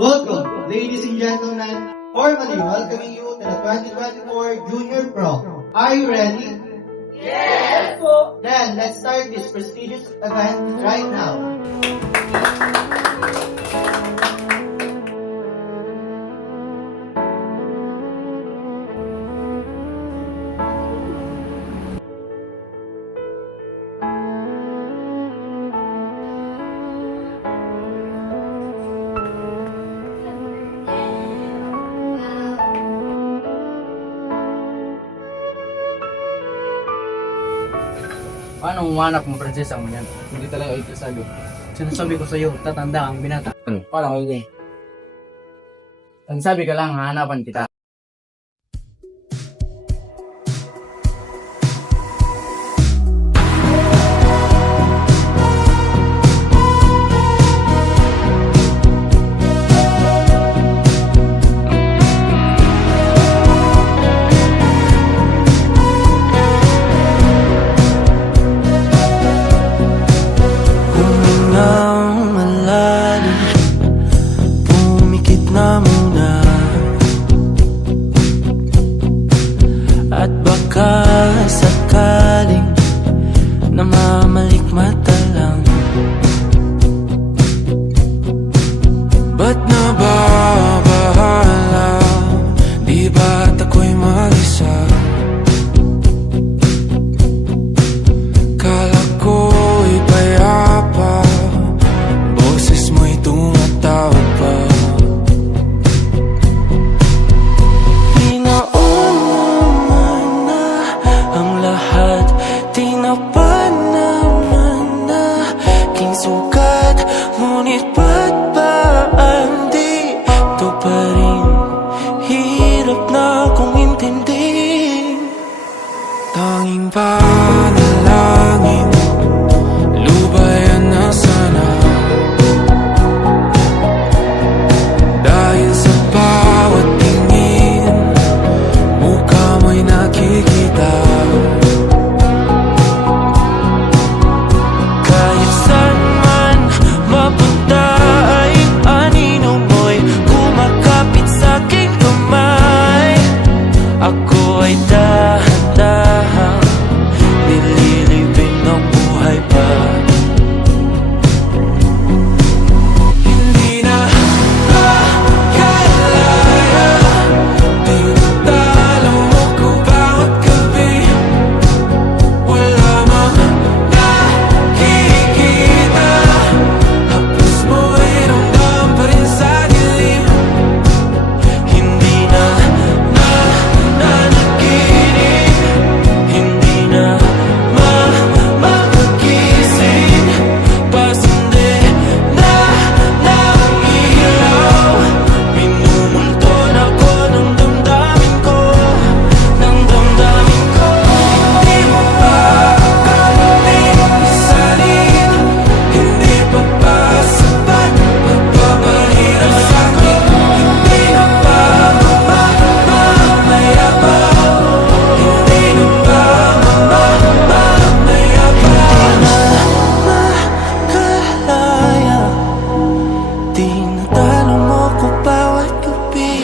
Welcome, ladies and gentlemen, formally welcoming you to the 2024 Junior Pro. Are you ready? Yes! Then, let's start this prestigious event right now. Paano umanap mo, prinsesa mo yan? Hindi talaga ito sabi. Sinasabi ko sa'yo, tatanda ang binata. Paano hindi? Ang sabi ka lang, hahanapan kita. At baka sakaling namamalikmata lang. Ba't nababahala? Di ba't ako'y mag-isa? Kala ko'y payapa, boses mo'y tumatawag pa. Tinapan naman na aking sugat, ngunit ba't ba di ito pa rin? Hirap na kong intindihin. Tanging panalangin, lubayan na sana. Dahil sa bawat tingin, mukha mo'y nakikita. Ako ay dahan-dahan nililibing ng buhay pa. Hindi na makalaya, tinatalo mo ko bawat gabi. Wala mang nakikita, hapos mo'y ramdam pa rin sa dilim. Hindi na tinatalo mo ko bawat gabi.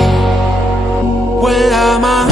Wala mang